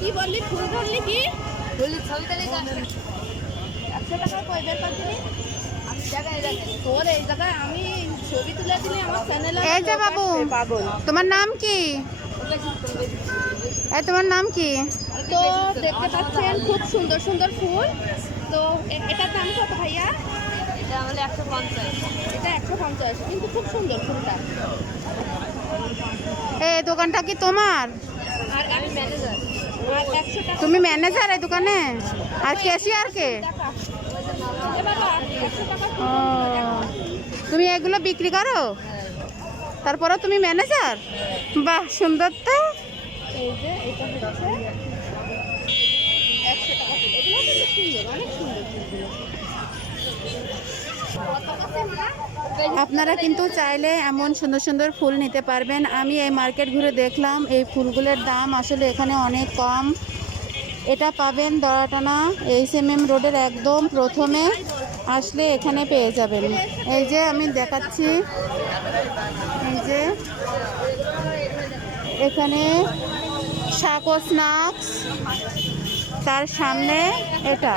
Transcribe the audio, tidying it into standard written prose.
কি বললি ফুল ধরলি কি ফুলের ছবি তুলে 100 টাকা কই বের করছিস তোর এই জায়গায় আমি ছবি তুলে দিলে আমার চ্যানেলে এই যে বাবু তোমার নাম কি? এই তোমার নাম কি? তো দেখতে পাচ্ছেন খুব সুন্দর সুন্দর ফুল। তো এটার দাম কত ভাইয়া? এটা আমাদের 150। এটা 150 কিন্তু খুব সুন্দর ফুলটা। এই দোকানটা কি তোমার? আর আমি ম্যানেজার। আর 100 টাকা। তুমি ম্যানেজার এই দোকানে? আর ক্যাশিয়ার কে? ও তুমি এগুলো বিক্রি করো? তারপরে তুমি ম্যানেজার? বাহ সুন্দর তো। এই যে এটা হচ্ছে 100 টাকা ফুল। এগুলো কিন্তু সুন্দর, অনেক সুন্দর ফুলগুলো। আপনারা কিন্তু চাইলে এমন সুন্দর সুন্দর ফুল নিতে পারবেন। আমি এই মার্কেট ঘুরে দেখলাম এই ফুলগুলোর দাম আসলে এখানে অনেক কম। এটা পাবেন দড়াটানা HMM রোডের একদম প্রথমে আসলে এখানে পেয়ে যাবেন। এই যে আমি দেখাচ্ছি, এই যে এখানে শাকো স্ন্যাক্স, তার সামনে এটা।